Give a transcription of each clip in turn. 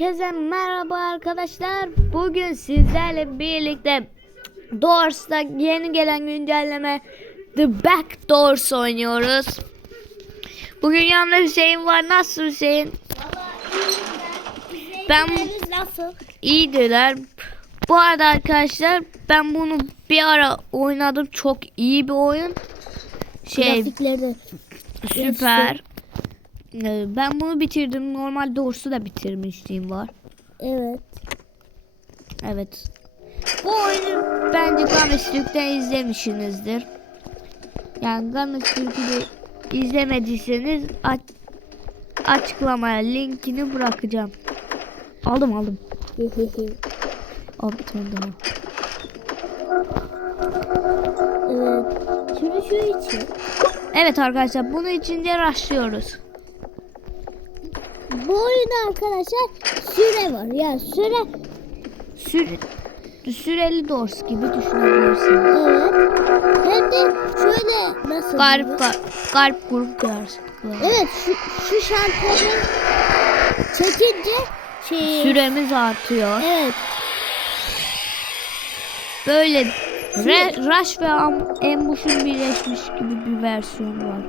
Herkese merhaba arkadaşlar. Bugün sizlerle birlikte Doors'ta yeni gelen güncelleme The Back Doors oynuyoruz. Bugün yanımda Hüseyin var. Nasıl Hüseyin? Ben nasıl? iyidiler. Bu arada arkadaşlar ben bunu bir ara oynadım. Çok iyi bir oyun. Şey Grafikleri süper. Ee, Ben bunu bitirdim. Normal Doors'u da bitirmişliğim var. evet. Evet. Bu oyunu bence Games Türk'ten izlemişsinizdir. Yani Games Türk'ü izlemediyseniz aç açıklamaya linkini bırakacağım. Aldım aldım. Al bir tane daha. evet. Şimdi şu için. Evet arkadaşlar bunu içince rushlıyoruz. Bu oyunda arkadaşlar süre var. Yani süre Sür süreli Doors gibi düşünebilirsiniz. evet. Hem de şöyle nasıl Garip gar- garip grup yarışıklığı. Evet şu, şu şarkıyı çekince şey Süremiz artıyor. Evet. Böyle Re, Rush ve Am- Ambush'un birleşmiş gibi bir versiyon var.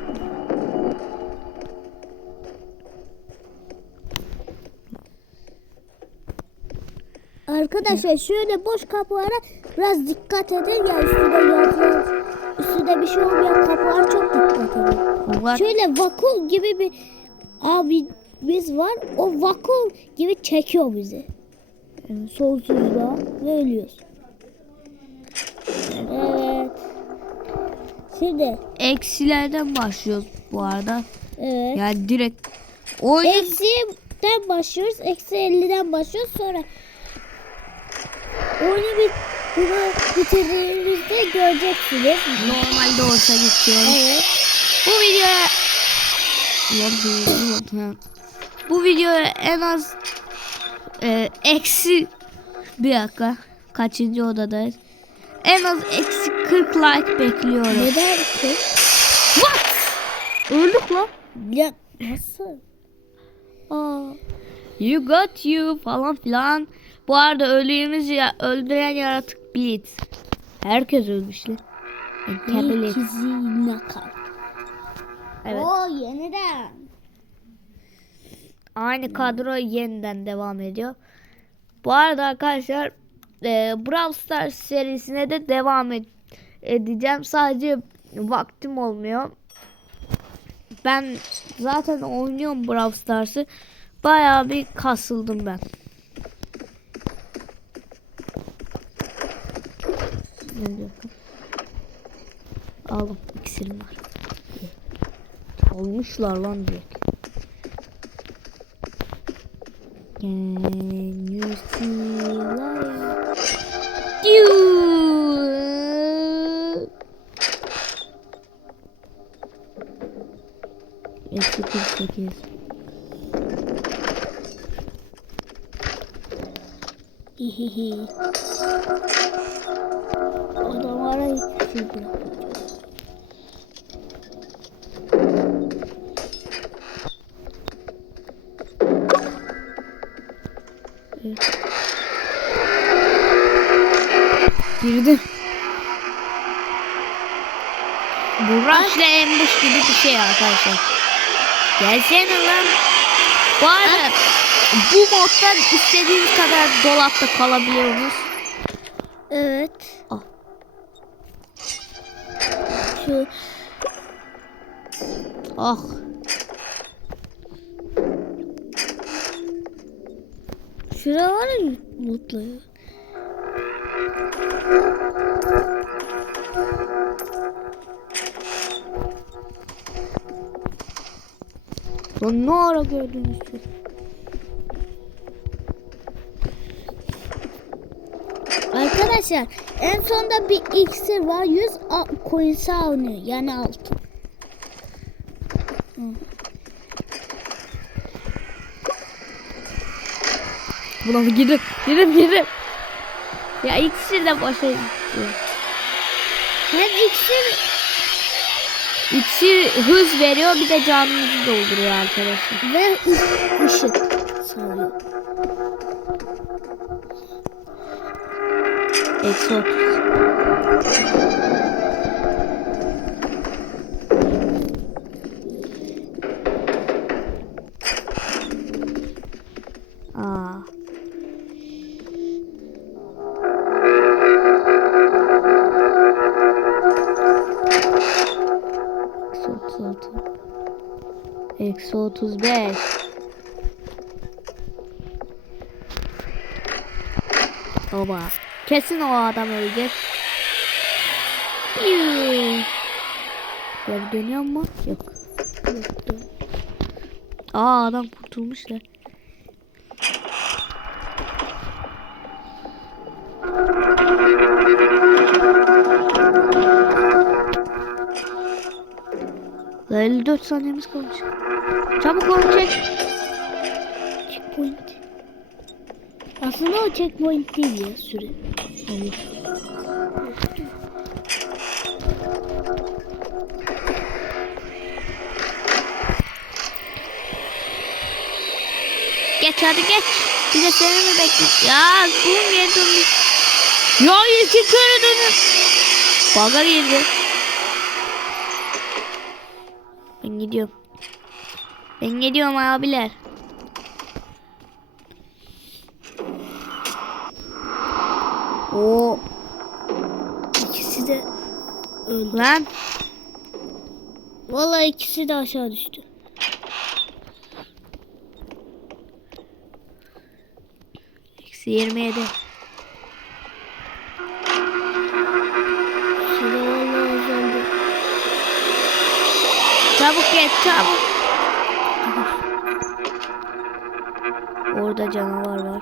Arkadaşlar şöyle boş kapılara biraz dikkat edin. Ya üstünde yazıyor. Üstünde bir şey olmayan kapılara çok dikkat edin. Var. Şöyle vakum gibi bir abimiz var. O vakum gibi çekiyor bizi. Sonsuzluğa ve ölüyoruz. Evet. Şimdi Eksilerden başlıyoruz bu arada. evet. Yani direkt oyun Eksi'den başlıyoruz. Eksi 50'den başlıyoruz. Sonra oyunu bit bunu bitirdiğimizde göreceksiniz. normalde olsa geçiyoruz. Evet. Bu videoya. Bu videoya en az e, eksi bir dakika kaçıncı odadayız? En az eksi 40 like bekliyorum. Neden ki? What? Öldük lan. Ya nasıl? Aa, you got you falan filan. Bu arada ölüğümüz ya öldüren yaratık Blitz. Herkes ölmüşler. Blitz. İkizi nakal. Evet. Oo yeniden. Aynı kadro yeniden devam ediyor. Bu arada arkadaşlar e, Brawl Stars serisine de devam et- edeceğim. Sadece vaktim olmuyor. Ben zaten oynuyorum Brawl Stars'ı. Bayağı bir kasıldım ben. Ne diyor? Aldım. iksirim var. Çalmışlar lan direkt. Can Girdi. Bu rush ile ambush gibi bir şey arkadaşlar. Gelsene lan. Bu arada bu modda istediğiniz kadar dolapta kalabiliyorsunuz. Evet. Ah. Şu Ah. şura var ya mutlu. Lan ne ara gördünüz siz? Arkadaşlar en sonda bir iksir var 100 a- coin sağlanıyor yani altın. Buna gidip gidip gidip. Ya ikisi de boşa gitti. Hem iksir İkisi hız veriyor bir de canınızı dolduruyor arkadaşlar. ve ışık sağlıyor. Eksi Eksi 35. Oba. Kesin o adam ölecek. Geri dönüyor mu? Yok. Yoktu. Aa adam kurtulmuş da. Daha 54 saniyemiz kalmış. Çabuk onu çek. Checkpoint. Aslında o checkpoint değil ya süre. Allah. Geç hadi geç. Bir de seni mi bekliyor? Ya kum geri döndü. Ya iki kere döndü. Baga girdi. Gidiyorum. Ben gidiyorum abiler. O ikisi de öldü. Lan Vallahi ikisi de aşağı düştü. eksi 27. Çabuk geç çabuk. Orada canavar var.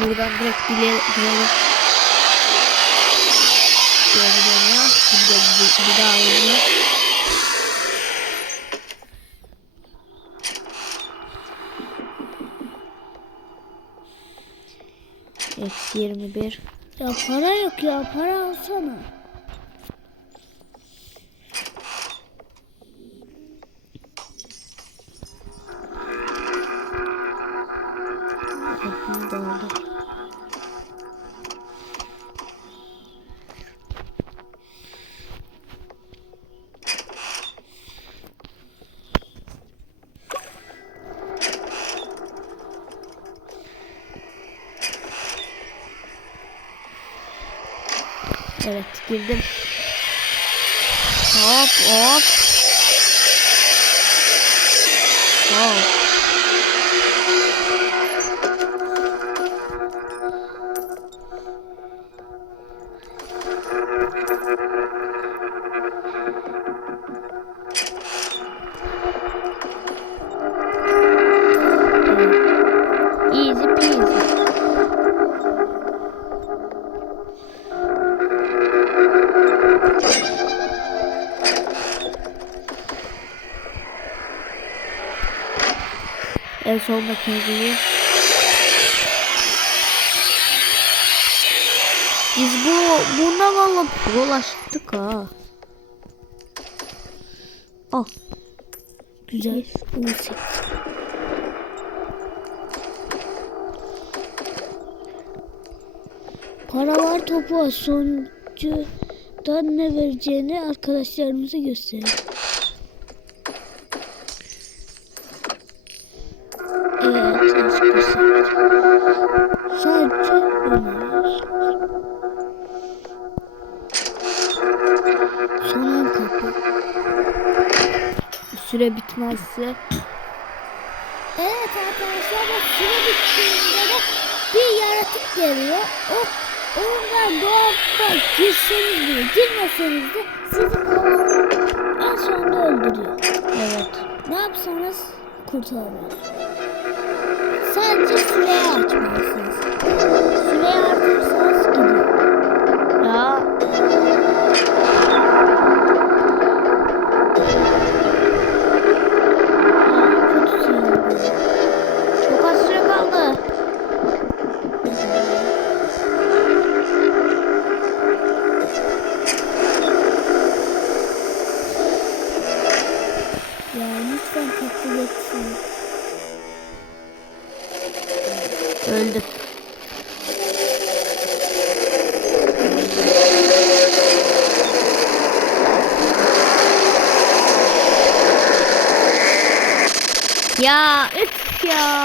Buradan direkt ileri ileri. Geri dönüyor. Bir, de, bir, daha dönüyor. Eksi 21. Ya para yok ya para alsana. Evet girdim. Hop hop. Hop. En sondaki hediye. Biz bu buna valla prolaştık ha. Al. Güzel. 18. Para var topu. Sonuncudan ne vereceğini arkadaşlarımıza gösterelim. Sadece oynuyoruz. Son on kapı. Süre bitmezse Evet arkadaşlar bak süre bittiğinde de bir yaratık geliyor. O ondan doğakta girseniz bile girmeseniz de sizi. En sonunda öldürüyor. evet. Ne yapsanız kurtaramıyorsunuz. Sadece süreyi açmalısınız. Süreyi açarsanız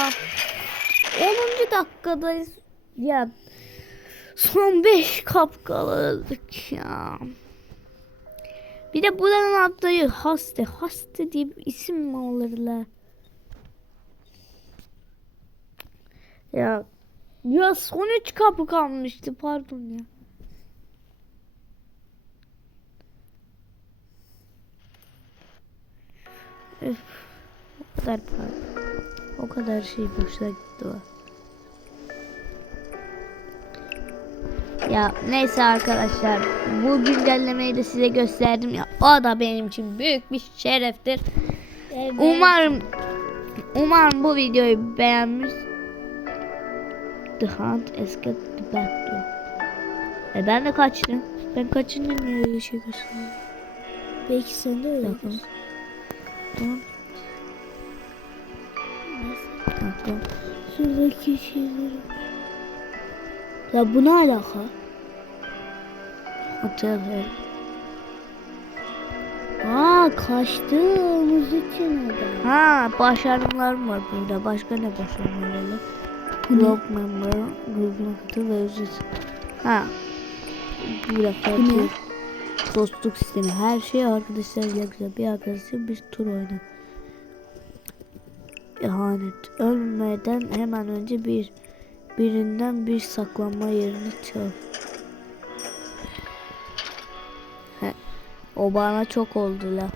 ya. 10. dakikadayız. Ya son 5 kap kalırdık ya. Bir de buranın adları Haste. Haste diye bir isim mi olur la? Ya ya son 3 kapı kalmıştı pardon ya. Üf, o kadar para. O kadar şey boşuna gitti o. Ya neyse arkadaşlar bu güncellemeyi de size gösterdim ya o da benim için büyük bir şereftir. Evet. Umarım umarım bu videoyu beğenmiş. The Hunt Escape the Battle. E ben de kaçtım. Ben kaçınca niye öyle şey gösteriyor? Belki sen de öyle. Tamam. Tamam. Şuradaki şeyleri. Ya bu ne alaka? Hatırlıyorum. Aa kaçtığımız için adam. Ha başarımlarım var burada. Başka ne başarımlar olur? Bu ne? Rock member, grubuna katıl ve ücret. Ha. Bu ne? bir dostluk sistemi. Her şey arkadaşlarıyla güzel. Bir arkadaşı bir tur oyna. İhanet. Ölmeden hemen önce bir birinden bir saklanma yerini çal. He, O bana çok oldu la.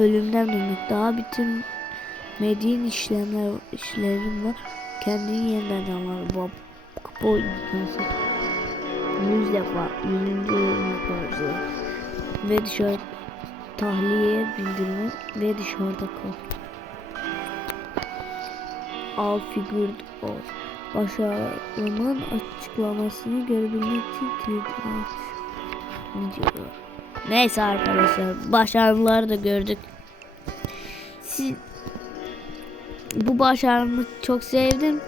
Ölümden dönmek. Daha bitirmediğin işlemler işlerim var. Kendini yeniden canlar. Bu kapı nasıl? Yüz defa. Yüzüncü yorum yaparız. Ve dışarı tahliye bildirme ve dışarıda kal. Al figured ol. Başarımın açıklamasını görebilmek için kilidi aç. Video. Neyse arkadaşlar başarıları da gördük. Siz bu başarımı çok sevdim.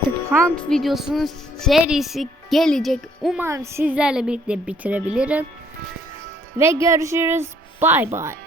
The Hunt videosunun serisi gelecek. Umarım sizlerle birlikte bitirebilirim. Ve görüşürüz. Bay bay.